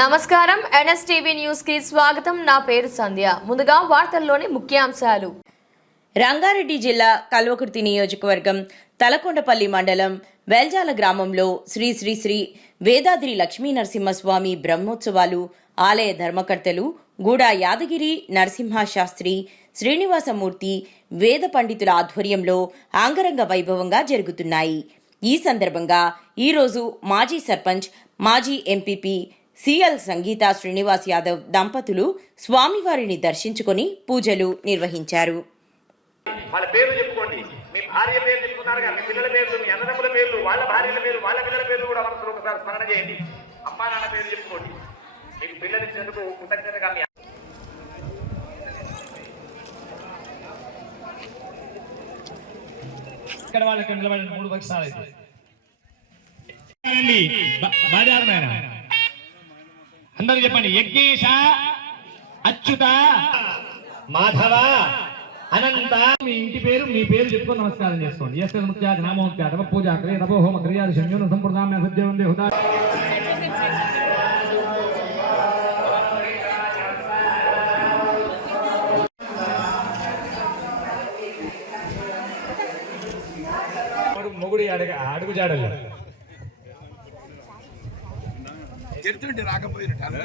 నమస్కారం. ఎన్ఎస్టీవీ న్యూస్కి స్వాగతం. నా పేరు సంధ్య. ముందుగా వార్తల్లోని ముఖ్యాంశాలు. రంగారెడ్డి జిల్లా కల్వకుర్తి నియోజకవర్గం తలకొండపల్లి మండలం వెల్జాల గ్రామంలో శ్రీ శ్రీ శ్రీ వేదాద్రి లక్ష్మీ నరసింహస్వామి బ్రహ్మోత్సవాలు ఆలయ ధర్మకర్తలు గూడా యాదగిరి నరసింహ శాస్త్రి శ్రీనివాసమూర్తి వేద పండితుల ఆధ్వర్యంలో ఆంగరంగ వైభవంగా జరుగుతున్నాయి. ఈ సందర్భంగా ఈరోజు మాజీ సర్పంచ్ మాజీ ఎంపీపీ సిఎల్ సంగీత శ్రీనివాస్ యాదవ్ దంపతులు స్వామివారిని దర్శించుకొని పూజలు నిర్వహించారు. వాళ్ళ పేర్లు చెప్పుకోండి. మీ భార్య పేరు చెప్పుకున్నారుగా. మీ పిల్లల పేర్లు మీ అన్నదమ్ముల పేర్లు వాళ్ళ భార్యల పేర్లు వాళ్ళ పిల్లల పేర్లు కూడా మనసులో ఒకసారి స్మరణ చేయండి. అమ్మా నాన్న పేరు చెప్పుకోండి. మీకు పిల్లలిచ్చినందుకు కృతజ్ఞతగా మీ ఇక్కడ వాళ్ళు ఇక్కడ నిలబడిన మూడు పక్షాలు అయితే. అందరూ చెప్పండి. యజ్ఞేశ అచ్యుత మాధవ అనంత. మీ ఇంటి పేరు మీ పేరు చెప్పుకొని నమస్కారం చేసుకోండి. ఎస్ ముఖ్య నామోఖ్య తమ పూజ క్రియ తపో హోమ క్రియాది సంయోన సంప్రదాయ హుదా. మొగుడి అడుగు అడుగు జాడలు. எடுத்துட்டு ராக போயிருட்டாங்க